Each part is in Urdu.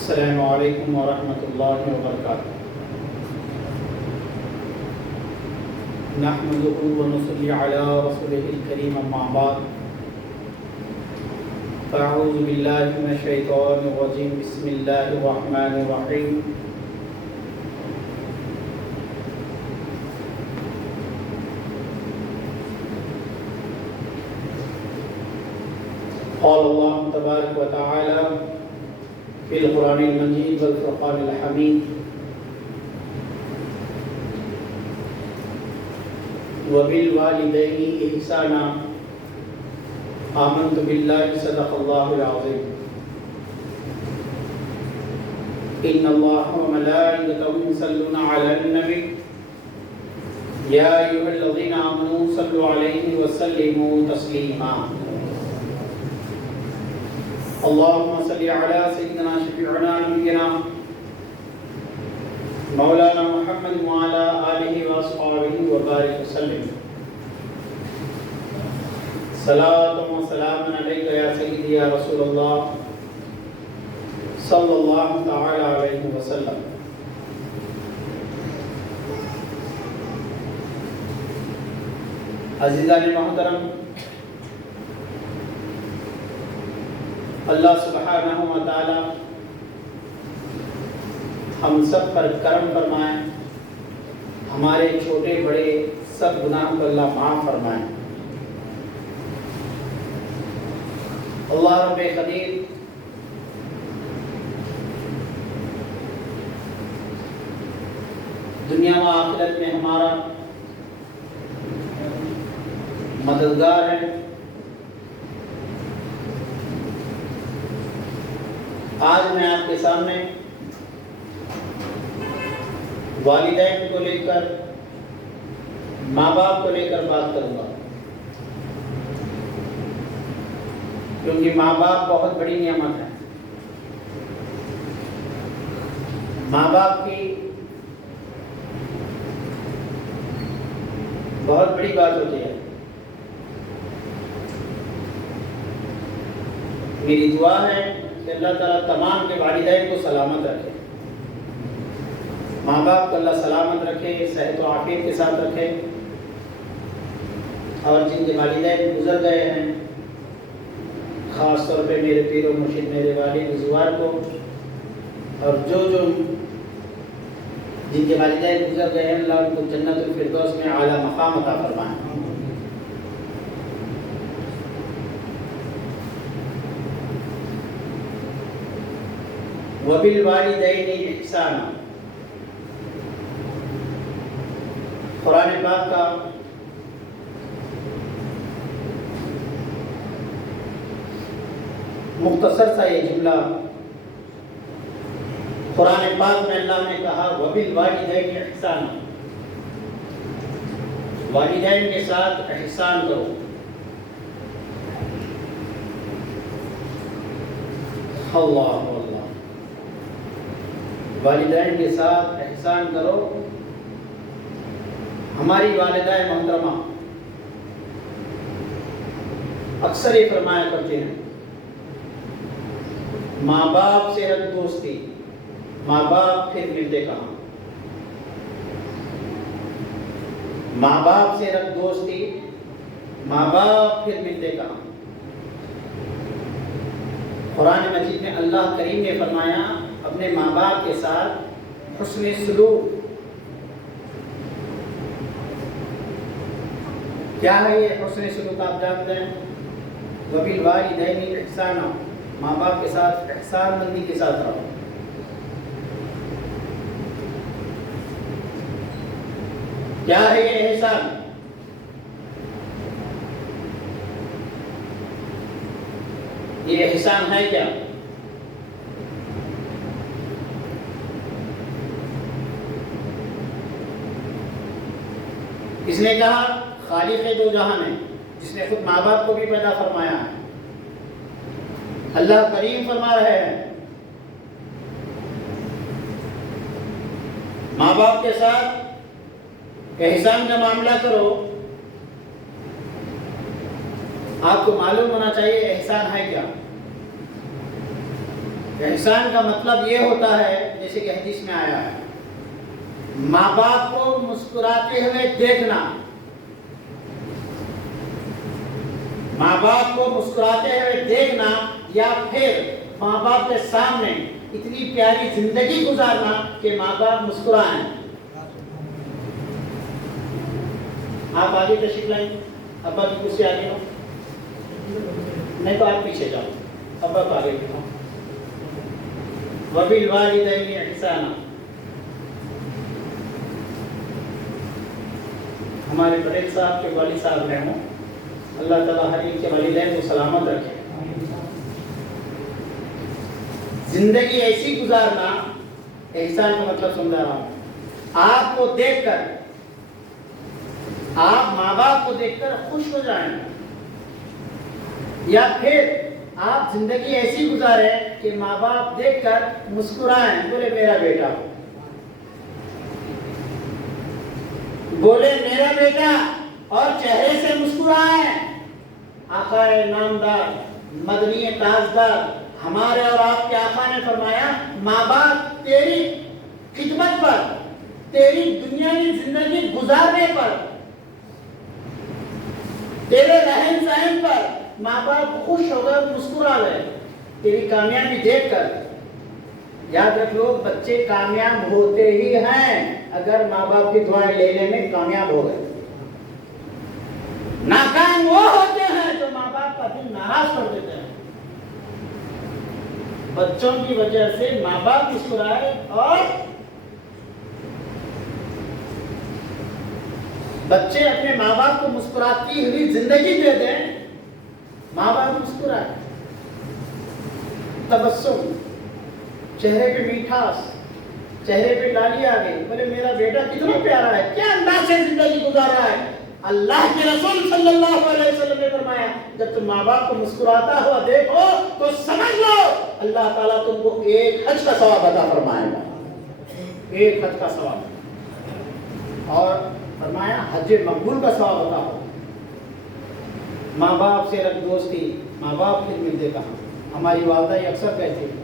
السلام علیکم ورحمۃ اللہ وبرکاتہ۔ نحمده ونصلي على رسوله الكريم اما بعد فاعوذ باللہ من الشیطان الرجیم بسم اللہ الرحمن الرحیم۔ قال اللہ تبارک و تعالی فی القرآن المجید والفرقان الحمید وبالوالدین احسانا آمنت باللہ صدق اللہ العظیم ان اللہ وملائکتہ یصلون علی النبی یا ایھا الذین آمنوا صلوا علیہ وسلموا تسلیما اللهم صل على سيدنا شفيعنا نبينا مولانا محمد وعلى آله وأصحابه وبارك وسلم صلاة وسلام عليك يا سيدي يا رسول الله صلى الله تعالى عليه وسلم۔ عزیزان محترم، اللہ سبحانہ و تعالی ہم سب پر کرم فرمائیں، ہمارے چھوٹے بڑے سب گناہوں کو اللہ معاف فرمائیں۔ اللہ رب قدیر دنیا و آخرت میں ہمارا مددگار ہے۔ آج میں آپ کے سامنے والدین کو لے کر، ماں باپ کو لے کر بات کروں گا، کیونکہ ماں باپ بہت بڑی نعمت ہے۔ ماں باپ کی بہت بڑی بات ہوتی ہے۔ میری دعا ہے کہ اللہ تعالیٰ تمام کے والدین کو سلامت رکھے، ماں باپ کو اللہ سلامت رکھے، صحت و عافیت کے ساتھ رکھے، اور جن کے والدین گزر گئے ہیں، خاص طور پہ میرے پیر و مرشد میرے والد بزرگوار کو، اور جو جن کے والدین گزر گئے ہیں، اللہ ان کو جنت الفردوس میں اعلیٰ مقام عطا فرمائے۔ وبالوالدین احسانا، قرآن پاک کا مختصر سا یہ جملہ، قرآن پاک میں اللہ نے کہا وبالوالدین احسانا، والدین کے ساتھ احسان کرو۔ اللہ اللہ، والدین کے ساتھ احسان کرو۔ ہماری والدہ محترمہ اکثر یہ فرمایا کرتے ہیں، ماں باپ سے رکھ دوستی، ماں باپ پھر ملتے کہاں۔ ماں باپ سے رکھ دوستی، ماں باپ پھر ملتے کہاں۔ قرآن مجید میں اللہ کریم نے فرمایا اپنے ماں باپ کے ساتھ حسن سلوک۔ کیا ہے یہ حسن سلوک؟ آپ جانتے ہیں، وبالوالدین احسانا، ماں باپ کے ساتھ احسان مندی کے ساتھ رہو۔ کیا ہے یہ احسان؟ یہ احسان ہے کیا؟ اس نے کہا خالق دو جہان ہے، جس نے خود ماں باپ کو بھی پیدا فرمایا ہے۔ اللہ کریم فرما رہے ہیں ماں باپ کے ساتھ احسان کا معاملہ کرو۔ آپ کو معلوم ہونا چاہیے احسان ہے کیا۔ احسان کا مطلب یہ ہوتا ہے جیسے کہ حدیث میں آیا ہے، ماں باپ کو مسکراتے ہوئے دیکھنا، ماں باپ کو مسکراتے ہوئے دیکھنا، یا پھر ماں باپ کے سامنے اتنی پیاری زندگی گزارنا کہ ماں باپ مسکرائیں۔ آپ آگے تشریف لائیں، ابا کی کرسی آگے ہو، نہیں تو آپ پیچھے جاؤ، ابا کو آگے بٹھاؤ۔ وَبِالْوَالِدَيْنِ إِحْسَانًا، ہمارے پٹیل صاحب کے والد صاحب رحمو، اللہ تعالیٰ ہر ایک کے والدین کو سلامت رکھے۔ زندگی ایسی گزارنا، احسان کا مطلب سمجھا رہا ہوں، آپ کو دیکھ کر، آپ ماں باپ کو دیکھ کر خوش ہو جائیں، یا پھر آپ زندگی ایسی گزاریں کہ ماں باپ دیکھ کر مسکرائیں، بولے میرا بیٹا، بولے میرا بیٹا، اور چہرے سے مسکرائیں۔ آقا نامدار مدنی تاجدار ہمارے اور آپ کے آقا نے فرمایا، ماں باپ تیری خدمت پر، تیری دنیاوی زندگی گزارنے پر، تیرے رہن سہن پر ماں باپ خوش ہو گئے، مسکرا گئے تیری کامیابی دیکھ کر۔ یاد رکھ لو، بچے کامیاب ہوتے ہی ہیں اگر ماں باپ کی دعائیں لینے میں کامیاب ہو گئے، ناکام وہ ہوتے ہیں جو ماں باپ کا دل ناراض کر دیتے ہیں۔ بچوں کی وجہ سے ماں باپ مسکرائے، اور بچے اپنے ماں باپ کو مسکراتی ہوئی زندگی دے دیں، ماں باپ مسکرائے، تبسم، چہرے پہ میٹھاس، چہرے پہ لالی آ گئی، بولے میرا بیٹا کتنا پیارا ہے، کیا انداز سے زندگی گزار رہا ہے۔ اللہ کے رسول صلی اللہ علیہ وسلم نے فرمایا، جب تم ماں باپ کو مسکراتا ہوا دیکھو تو سمجھ لو اللہ تعالیٰ تم کو ایک حج کا ثواب عطا فرمائے گا، ایک حج کا ثواب، اور فرمایا حج مقبول کا ثواب عطا ہو۔ ماں باپ سے رکھ دوستی، ماں باپ پھر ملتے کہاں؟ ہماری والدہ یہ اکثر کہتی ہے،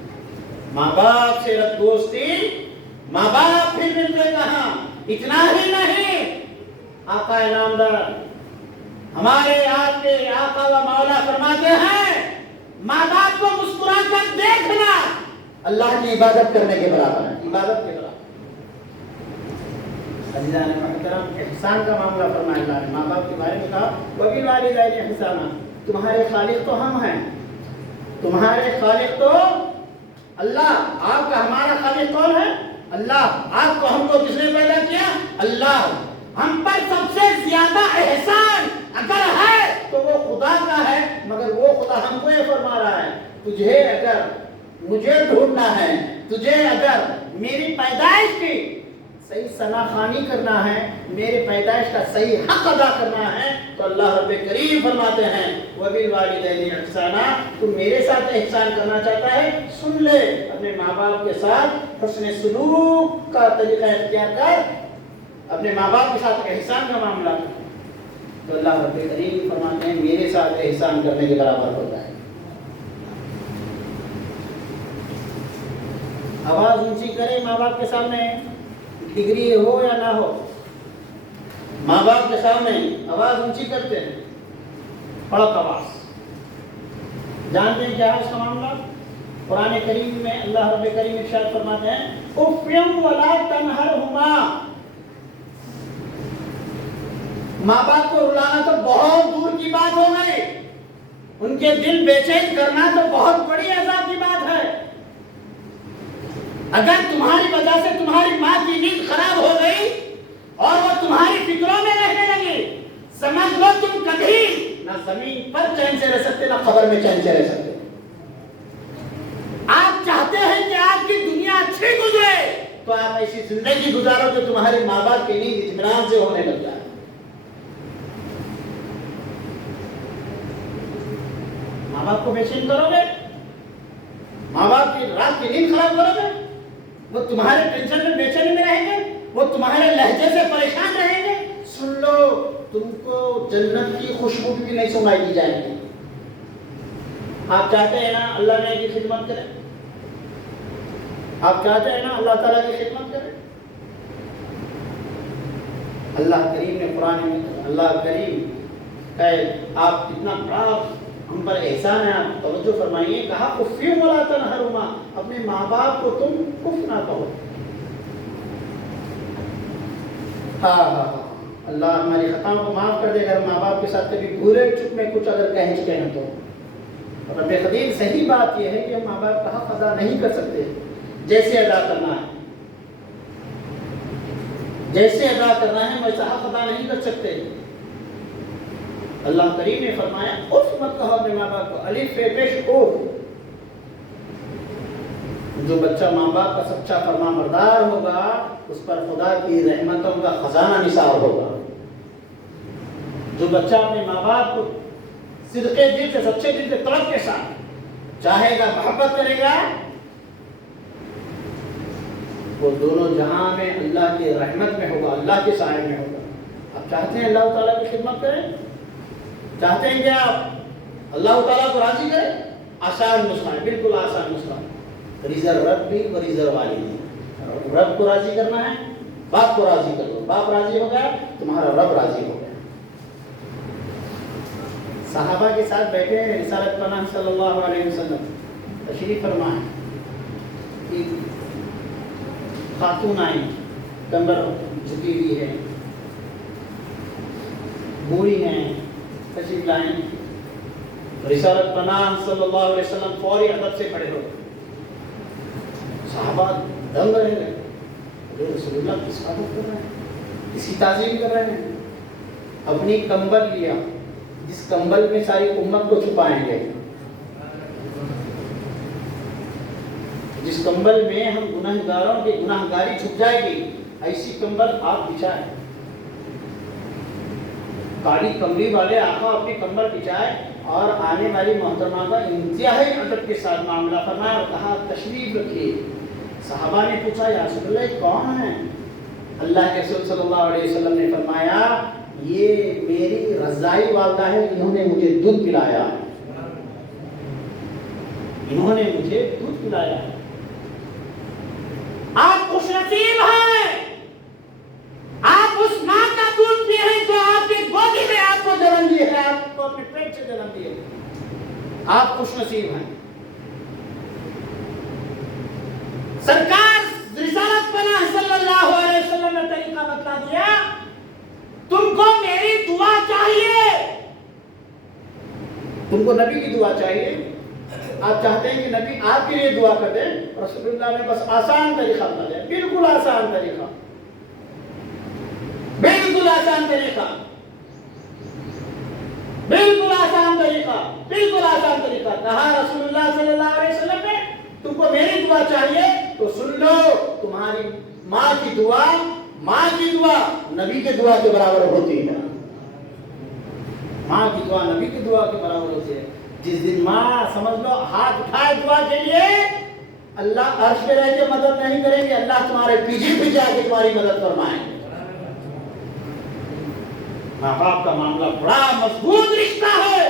ماں باپ سے رکھ دوستی، ماں باپ پھر ملتے کہاں۔ اتنا ہی نہیں، آقا نامدار ہمارے آپ کے آقا و مولا فرماتے ہیں، ماں باپ کو مسکرا کر دیکھنا اللہ کی عبادت کرنے کے برابر ہے، عبادت کے برابر۔ عزیزان محترم، احسان کا معاملہ فرمایا اللہ نے، ماں باپ کے بارے میں کہا وَبِالْوَالِدَيْنِ إِحْسَانًا، تمہارے خالق تو ہم ہیں، تمہارے خالق تو اللہ۔ آپ کا ہمارا خالق کون ہے؟ اللہ۔ آپ کو ہم کو کس نے پیدا کیا؟ اللہ۔ ہم پر سب سے زیادہ احسان اگر ہے تو وہ خدا کا ہے، مگر وہ خدا ہم کو یہ فرما رہا ہے، تجھے اگر مجھے ڈھونڈنا ہے، تجھے اگر میری پیدائش کی صحیح شناخوانی کرنا ہے، میرے پیدائش کا صحیح حق ادا کرنا ہے، تو اللہ رب کریم فرماتے ہیں وَبِالْوَالِدَيْنِ إِحْسَانًا، تم میرے ساتھ احسان کرنا چاہتا ہے، سن لے، اپنے ماں باپ کے ساتھ حسن سلوک کا طریقہ اختیار کر، اپنے ماں باپ کے ساتھ احسان کا معاملہ، تو اللہ رب کریم فرماتے ہیں میرے ساتھ احسان کرنے کے برابر ہوتا ہے۔ آواز اونچی کرے ماں باپ کے سامنے، ڈگری ہو یا نہ ہو، ماں باپ کے سامنے آواز اونچی کرتے ہیں، کڑک آواز۔ جانتے ہیں کیا ہے اس کا معاملہ؟ قرآن کریم میں اللہ رب کریم ارشاد فرماتے ہیں اُفٍّ وَلَا تَنْهَرْهُمَا، ماں باپ کو رلانا تو بہت دور کی بات ہو گئی، ان کے دل بے چین کرنا تو بہت بڑی عذاب کی بات ہے۔ اگر تمہاری وجہ سے تمہاری ماں کی نیند خراب ہو گئی اور وہ تمہاری فکروں میں رہنے لگی، سمجھ لو تم کبھی نہ زمین پر چین سے رہ سکتے، نہ قبر میں چین سے رہ سکتے۔ آپ چاہتے ہیں کہ آپ کی دنیا اچھی گزرے، تو آپ ایسی زندگی گزارو کہ تمہارے ماں باپ کی نیند اطمینان سے ہونے لگ جائے۔ ماں باپ کو بے چین کرو گے، ماں باپ کی رات کی نیند خراب کرو گے، وہ تمہارے ٹینشن میں بے چینی میں رہیں گے، وہ تمہارے لہجے سے پریشان رہیں گے، سن لو تم کو جنت کی خوشبو بھی نہیں سنائی دی جائے گی۔ آپ چاہتے ہیں نا اللہ نے کی خدمت کرے، آپ چاہتے ہیں نا اللہ تعالیٰ کی خدمت کریں؟ اللہ کریم نے قرآن میں اللہ کریم آپ کتنا بڑا ہم پر احسان ہے، آپ توجہ فرمائیے، کہا کفیوں ولا تنہرہما، اپنے ماں باپ کو تم کف نہ کہو۔ ہاں اللہ ہماری خطاؤں کو معاف کر دے، اگر ماں باپ کے ساتھ کبھی بھولے چپ میں کچھ اگر کہہ چکے ہیں تو۔ رب قدیر صحیح بات یہ ہے کہ ہم ماں باپ کا حق ادا نہیں کر سکتے جیسے ادا کرنا ہے، جیسے ادا کرنا ہے ویسا حق ادا نہیں کر سکتے۔ اللہ کریم نے فرمایا اف مت کہو اپنے ماں باپ کو، الف پیش او۔ جو بچہ ماں باپ کا سچا فرما بردار ہوگا اس پر خدا کی رحمتوں کا خزانہ نثار ہوگا۔ جو بچہ اپنے ماں باپ کو صدقے دل سے، سچے دل سے، طلب کے ساتھ چاہے گا، محبت کرے گا، وہ دونوں جہاں میں اللہ کی رحمت میں ہوگا، اللہ کے سائے میں ہوگا۔ آپ چاہتے ہیں اللہ تعالیٰ کی خدمت کریں؟ چاہتے ہیں کہ آپ اللہ تعالیٰ کو راضی کریں؟ آسان نسخہ ہے، بالکل آسان نسخہ۔ ریزر رب بھی و ریزر والدین۔ رب کو راضی کرنا ہے، باپ کو راضی کر دو، باپ راضی ہو گیا تمہارا رب راضی ہو گیا۔ صحابہ کے ساتھ بیٹھے ہیں رسالت پناہ صلی اللہ علیہ وسلم، تشریف فرمائیں، ایک خاتون آئی، کمر جھکی ہوئی ہے، بوڑھی ہیں، تشریف لائیں، رسالت پناہ صلی اللہ علیہ وسلم فوری ادب سے کھڑے ہو گئے۔ صحابہ دنگ رہ گئے، رسول اللہ کس کا ادب کر رہے ہیں، کس کی تعظیم کر رہے ہیں؟ اپنی کمبل لیا جس کمبل میں ساری امت کو چھپائیں گے، جس کمبل میں ہم گناہگاروں کی گناہگاری چھپ جائے گی، ایسی کمبل آپ بچھائیں۔ کالی کمری والے آقا اپنی کمبل بچھائے اور آنے والی محترمہ کا انتہائی ادب کے ساتھ معاملہ فرمایا اور کہا تشریف رکھیے۔ صحابہ نے پوچھا یا رسول اللہ یہ کون ہے؟ اللہ کے رسول صلی اللہ علیہ وسلم نے فرمایا یہ میری رضائی والدہ ہے، انہوں نے مجھے دودھ پلایا، انہوں نے مجھے دودھ پلایا۔ آپ خوش نصیب ہیں، آپ اس ماں کا دودھ پیے ہیں جو آپ کی گودی میں آپ کو جنم دی ہے، آپ کو اپنے پیٹ سے جنم دی ہے، آپ خوش نصیب ہیں۔ سرکار رسالت پناہ صلی اللہ علیہ وسلم نے طریقہ بتلا دیا، تم کو میری دعا چاہیے، تم کو نبی کی دعا چاہیے، آپ چاہتے ہیں کہ نبی آپ کے لیے دعا کر دیں، رسول اللہ نے بس آسان طریقہ بتا دیا، بالکل آسان طریقہ، بالکل آسان طریقہ، بالکل آسان طریقہ، بالکل آسان طریقہ۔ کہا رسول اللہ صلی اللہ علیہ وسلم نے تم کو میری دعا چاہیے تو سن لو، تمہاری ماں کی دعا نبی کے دعا کے برابر ہوتی ہے، ماں کی دعا نبی کی دعا کے برابر ہوتی ہے۔ جس دن ماں سمجھ لو ہاتھ اٹھائے دعا کے لیے، اللہ عرش پہ رہ کے مدد نہیں کریں گے، اللہ تمہارے پیچھے پیچھے آ کے تمہاری مدد فرمائیں گے۔ ماں باپ کا معاملہ بڑا مضبوط رشتہ ہے،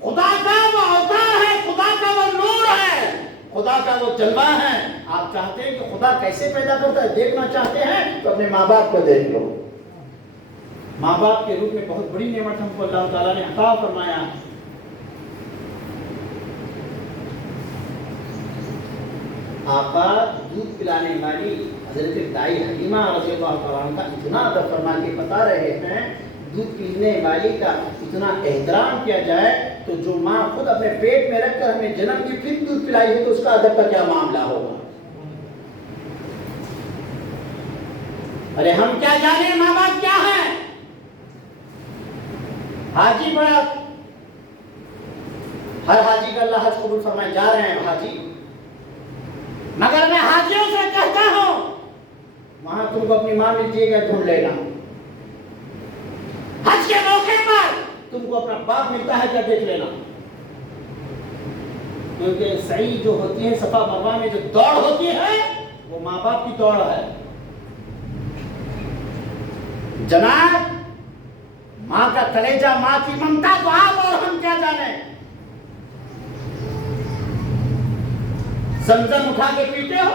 خدا کا وہ اوتار ہے، خدا کا وہ نور ہے، خدا کا وہ جلوہ ہے۔ آپ چاہتے ہیں کہ خدا کیسے پیدا کرتا ہے دیکھنا چاہتے ہیں تو اپنے ماں باپ کو دیکھ لو۔ ماں باپ کے روپ میں بہت بڑی نعمت ہم کو اللہ تعالیٰ نے عطا فرمایا۔ آقا دودھ پلانے والی حضرت دائی حلیمہ رضی اللہ عنہ کا اتنا ادب فرما کے بتا رہے ہیں، دودھ پینے والی کا اتنا احترام کیا جائے تو جو ماں خود اپنے پیٹ میں رکھ کر ہمیں جنم کی پھر دودھ پلائی ہے تو اس کا ادب کا کیا معاملہ ہوگا؟ ارے ہم کیا جانے ماں باپ کیا ہیں؟ حاجی بڑا، ہر حاجی کا اللہ حج قبول فرمائے، جا رہے ہیں حاجی، مگر میں حاجیوں سے کہتا ہوں وہاں تم کو اپنی ماں ملتی ہے ڈھونڈ لینا، حج کے موقع پر تم کو اپنا باپ ملتا ہے کیا دیکھ لینا، کیونکہ سعی جو ہوتی ہے صفا مروہ میں جو دوڑ ہوتی ہے وہ ماں باپ کی دوڑ ہے۔ جناب ماں کا کلیجہ، ماں کی ممتا تو آپ اور ہم کیا جانے، زمزم اٹھا کے پیتے ہو،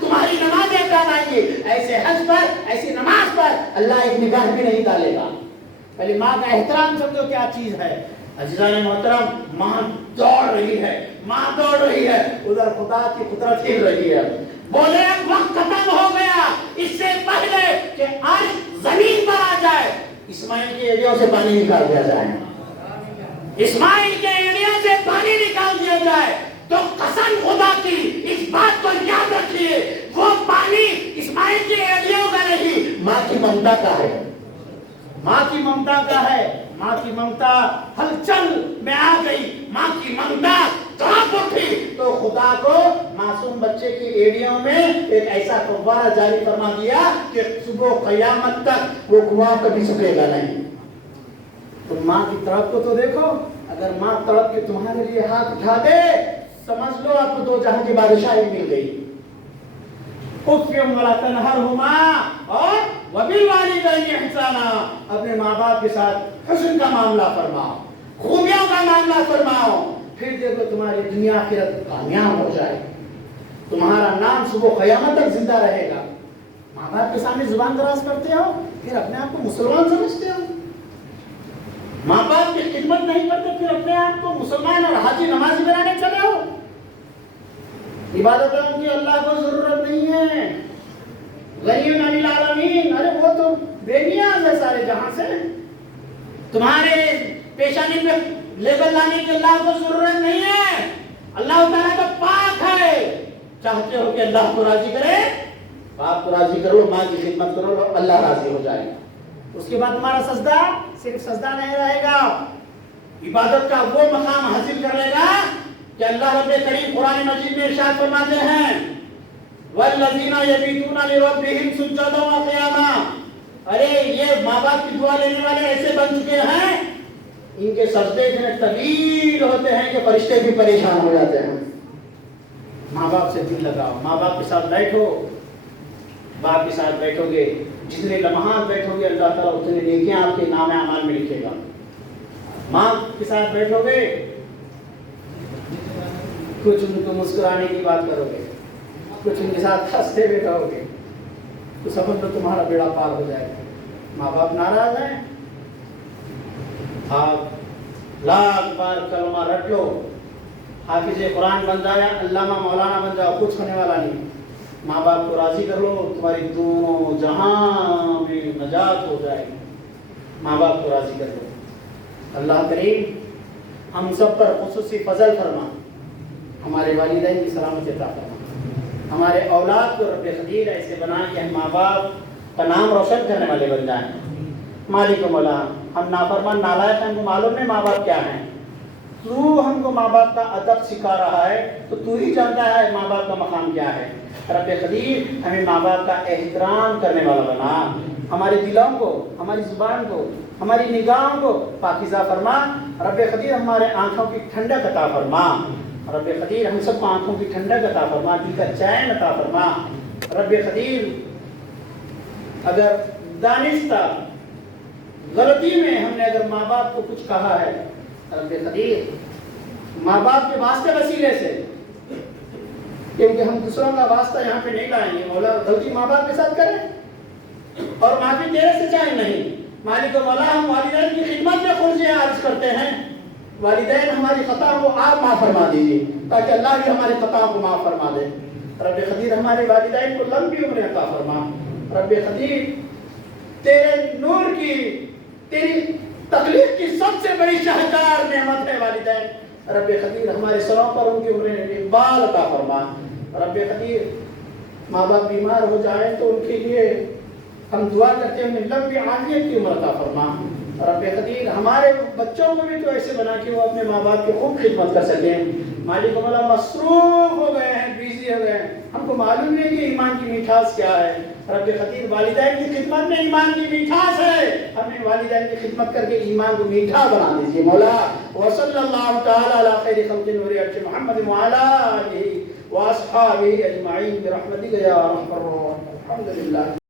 تمہاری نمازیں کام آئیں گی. ایسے حج پر، ایسی نماز پر اللہ ایک نگاہ بھی نہیں ڈالے گا. پہلے ماں کا احترام سمجھو کیا چیز ہے. عزیزان محترم، ماں دوڑ رہی ہے، ماں دوڑ رہی ہے، ادھر خدا کی قدرت ہل رہی ہے. بولے وقت ختم ہو گیا، اس سے پہلے کہ آج زمین پر آ جائے اسماعیل کی ایڑیوں سے پانی نکال دیا جائے. اسماعیل کے ایڑیوں سے پانی نکال دیا جائے تو قسم خدا کی اس بات کو یاد رکھیے، وہ پانی اسماعیل کی ایڑیوں کا نہیں، ماں کی ممتا کا ہے. ماں کی ممتا کا ہے. ماں کی ممتا ہلچل میں آ گئی، ماں کی ممتا کانپ اٹھی تو خدا کو معصوم بچے کی ایڑیوں میں ایک ایسا فوارہ جاری فرما دیا کہ صبح قیامت تک وہ کنواں کبھی سکے گا نہیں. تو ماں کی طرف کو تو دیکھو، اگر ماں طرف کے تمہارے لیے ہاتھ اٹھا دے سمجھ لو آپ کو دو جہاں کی بادشاہی مل گئی. اُفٍ وَلَا تَنْهَرْهُمَا اور وَبِالْوَالِدَيْنِ إِحْسَانًا، اپنے ماں باپ کے ساتھ حسن کا معاملہ فرماؤ، خوبیوں کا معاملہ فرماؤ. پھر دیکھو تمہاری دنیا آخرت کامیاب ہو جائے، تمہارا نام صبح قیامت تک زندہ رہے گا. ماں باپ کے سامنے زبان دراز کرتے ہو، پھر اپنے آپ کو مسلمان سمجھتے ہو. ماں باپ کی خدمت نہیں کرتے، پھر اپنے آپ کو مسلمان اور حاجی نمازی بنانے چلے ہو. عبادتوں کی اللہ کو ضرورت نہیں ہے. غنی عن العالمین، ارے وہ تو بے نیاز ہے سارے جہاں سے. تمہارے پیشانی پہ لیبل لانے کی اللہ کو ضرورت نہیں ہے. اللہ تعالیٰ تو پاک ہے. چاہتے ہو کہ اللہ کو راضی کرے، باپ کو راضی کرو، ماں کی خدمت کرو، اللہ راضی ہو جائے. اس کے بعد تمہارا سجدہ صرف سجدہ نہیں رہے گا، عبادت کا وہ مقام حاصل کر لے گا کہ اللہ رب کریم قرآن مجید میں ارشاد فرماتے ہیں وَالَّذِينَ يَبِيتُونَ لِرَبِّهِمْ سُجَّدًا وَقِيَامًا. ارے یہ ماں باپ کی دعا لینے والے ایسے بن چکے ہیں، ان کے سجدے اتنے طویل ہوتے ہیں کہ فرشتے بھی پریشان ہو جاتے ہیں. ماں باپ سے دل لگاؤ، ماں باپ کے ساتھ بیٹھو. باپ کے ساتھ بیٹھو گے، جتنے لمحات بیٹھو گے اللہ تعالیٰ اتنے نیکیاں آپ کے نام اعمال میں لکھے گا. ماں کے ساتھ بیٹھو گے، کچھ ان کو مسکرانے کی بات کرو گے، کچھ ان کے ساتھ ہنستے ہوئے رہو گے تو سمجھ لو تمہارا بیڑا پار ہو جائے گا. ماں باپ ناراض ہیں، آپ لاکھ بار کلمہ رٹ لو، حافظ قرآن بن جائے، علامہ مولانا بن جاؤ، کچھ ہونے والا نہیں. ماں باپ کو راضی کر لو، تمہاری دونوں جہاں میں نجات ہو جائے گی. ماں باپ کو راضی کر لو. اللہ کریم ہم سب پر خصوصی فضل فرما، ہمارے والدین کی سلامت عطا فرما، ہمارے اولاد کو رب قدیر ایسے بنا کہ ہم ماں باپ کا نام روشن کرنے والے بن جائیں. مالک و مولا، ہم نافرمان نالائق ہیں، ہم کو معلوم نہیں ماں باپ کیا ہیں. تو ہم کو ماں باپ کا ادب سکھا رہا ہے تو ہی جانتا ہے ماں باپ کا مقام کیا ہے. رب قدیر ہمیں ماں باپ کا احترام کرنے والا بنا، ہمارے دلوں کو، ہماری زبان کو، ہماری نگاہوں کو پاکیزہ فرما. رب قدیر ہمارے آنکھوں کی ٹھنڈک عطا فرما. رب قدیر ہم سب کو آنکھوں کی ٹھنڈک عطا فرما، دل کا چین عطا فرما. رب قدیر اگر دانستہ غلطی میں ہم نے اگر ماں باپ کو کچھ کہا ہے، رب قدیر ماں باپ کے واسطے وسیلے سے، کیونکہ ہم دوسروں کا واسطہ یہاں پہ نہیں لائیں گے، مولا غلطی ماں باپ کے ساتھ کریں اور معافی تیرے سے چاہے نہیں. مالک و مولا ہم والدین کی خدمت میں خرج عرض کرتے ہیں، والدین ہماری خطاؤں کو آپ معاف فرما دیجیے تاکہ اللہ بھی ہماری خطاؤں کو معاف فرما دے. رب قدیر ہمارے والدین کو لمبی عمر عطا فرما. رب قدیر تیرے نور کی، تیری تخلیق کی سب سے بڑی شاہکار نعمت ہے والدین. رب قدیر ہمارے سروں پر ان کی عمریں بال عطا فرما. رب قدیر ماں باپ بیمار ہو جائیں تو ان کے لیے ہم دعا کرتے ہیں انہیں لمبی عافیت کی عمر عطا فرما. رب قدیر ہمارے بچوں کو بھی تو ایسے بنا کہ وہ اپنے ماں باپ کی خوب خدمت کر سکیں. مالک مولا مصروف ہو گئے ہیں، بیزی ہو گئے ہیں، ہم کو معلوم نہیں کہ ایمان کی میٹھاس کیا ہے. رب قدیر والدین کی خدمت میں ایمان کی میٹھاس ہے، ہمیں والدین کی خدمت کر کے ایمان کو میٹھا بنا دیجیے مولا. وصلی اللہ تعالی علی خیر خلق نور عرش محمد وعلی آلہ واصحابہ اجمعین برحمتک یا ارحم الراحمین. الحمدللہ.